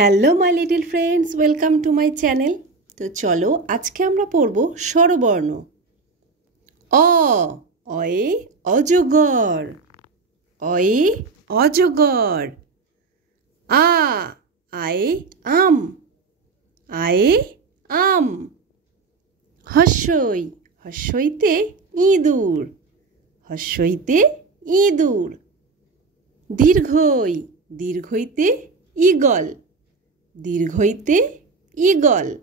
Hello my little friends, welcome to my channel. তো চলো আজকে আমরা পড়ব স্বরবর্ণ। অ, অয়ে অজগর, অয়ে অজগর। আ, আয়ে আম, আয়ে আম। হস্যই, হস্যইতে ইঁদুর, হস্যইতে ইঁদুর। দীর্ঘই, দীর্ঘইতে ঈগল, দীর্ঘইতে ঈগল।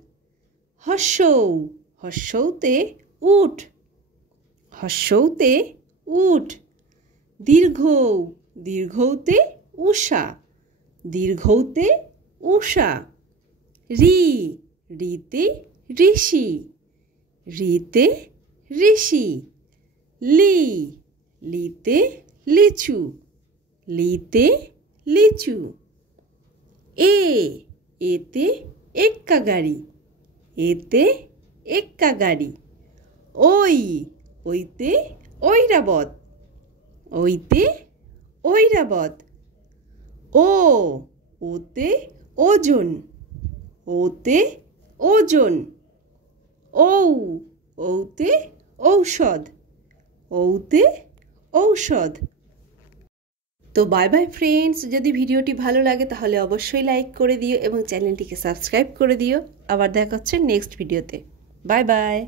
হস্যৌ, হস্যৌতে উট, হস্যৌতে উট। দীর্ঘৌ, দীর্ঘৌতে উষা, দীর্ঘৌতে উষা। রি, রিতে ঋষি, রিতে ঋষি। লি, লিতে লিচু, লিতে লিচু। এ, এতে এক্কা গাড়ি, এতে এক্কা গাড়ি। ওই, ওইতে ঐরাবত, ওইতে ঐরাবত। ও, ওতে ওজন, ওতে ওজন। ঔ, ঔতে ঔষধ, ঔতে ঔষধ। তো বাই বাই ফ্রেন্ডস, যদি ভিডিওটি ভালো লাগে তাহলে অবশ্যই লাইক করে দিও এবং চ্যানেলটিকে সাবস্ক্রাইব করে দিও। আবার দেখা হচ্ছে নেক্সট ভিডিওতে। Bye bye.